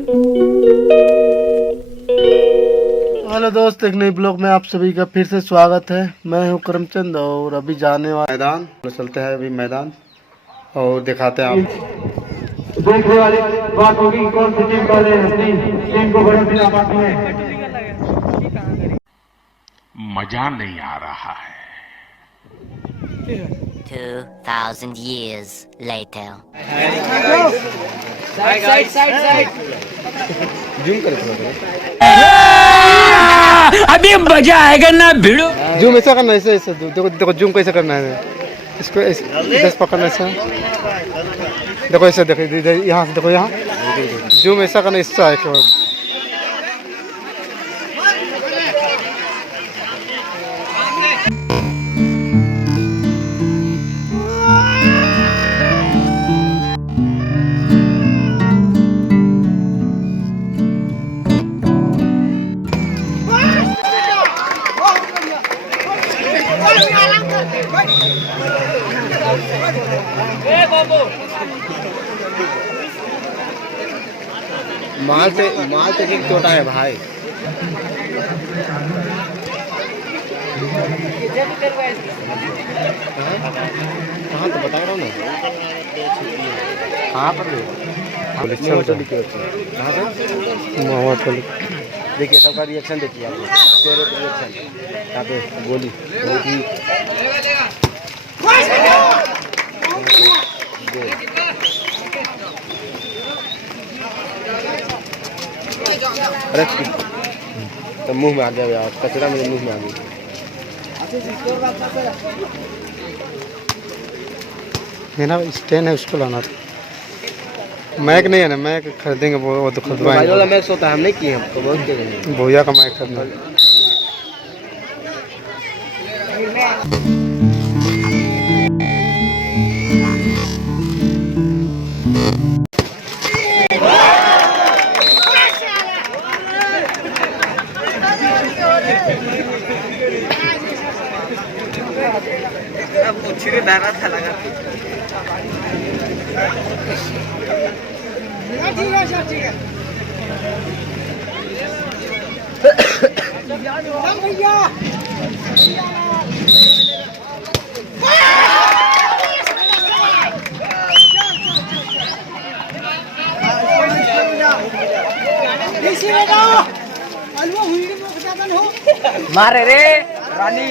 Hello दोस्त, एक नई ब्लॉग में आप सभी का फिर से स्वागत है। मैं हूं करमचंद और अभी जाने वाले मैदान चलते हैं। अभी मैदान और दिखाते हैं आप। देखने वाली बात होगी कौन सी टीम पहले अपनी टीम को बढ़त दिला पाती है। मजा नहीं आ रहा है। 2000 years later. साइड जूम कर अभी मजा आएगा ना भिड़ो। जूम ऐसा करना, ऐसे ऐसे देखो देखो जूम कैसे करना है। इसको ऐसे पकड़ना ऐसा, देखो ऐसे, देखो इधर, यहाँ से देखो, यहाँ जूम ऐसा करना, इससे है केवल। माल तो एक छोटा है भाई। हाँ तो बता रहा हूँ ना, कहाँ पर देखिए सबका रिएक्शन देखिए आप, चेहरे पर रिएक्शन, यहाँ पे गोली अरे तो मुंह में आ गया यार, कचरा मेरे मुंह में आ गया। मेरा स्टैंड है, उसको लाना था। मैक नहीं है ना, मैक खरीदेंगे, वो तो खरीदवाएंगे। मैक होता है, हम नहीं किए, हमको बहुत भैया का मैक खरीदना। दाना था लगा ठीक है। मारे रे रानी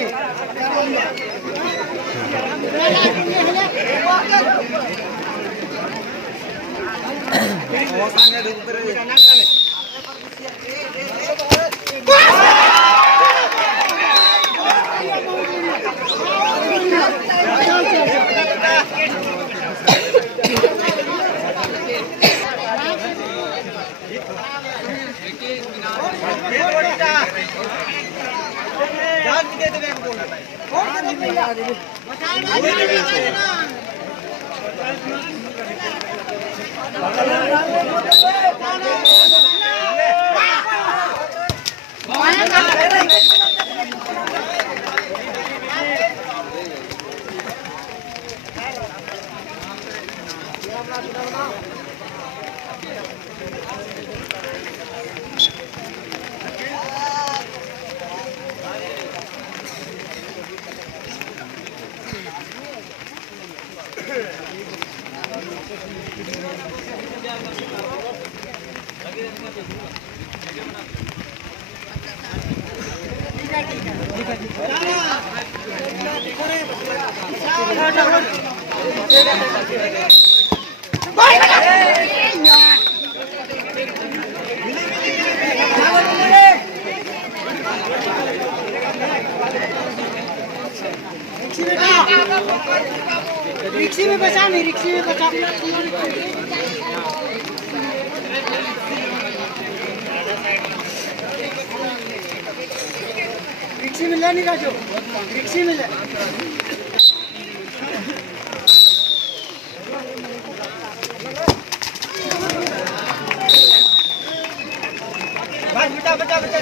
रिक्शे में बचा नहीं, रिक्शे में बचा। रिक्शे में ले नहीं का जो रिक्शे में ले। बचा बचा बचा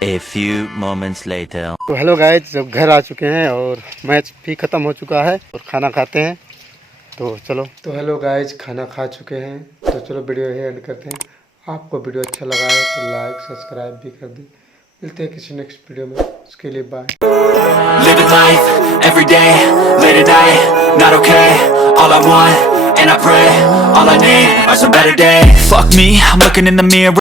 A few moments later. तो हेलो गाइस, जब घर आ चुके हैं और मैच भी ख़त्म हो चुका है और खाना खाते हैं, तो चलो। तो हेलो गाइस, खाना खा चुके हैं, तो चलो वीडियो यही एंड करते हैं। आपको वीडियो अच्छा लगा है तो लाइक सब्सक्राइब भी कर दें। मिलते हैं किसी नेक्स्ट वीडियो में, उसके लिए bye. Living life, every day, late at night, not okay. All I want, and I pray, all I need are some better days. Fuck me, I'm looking in the mirror.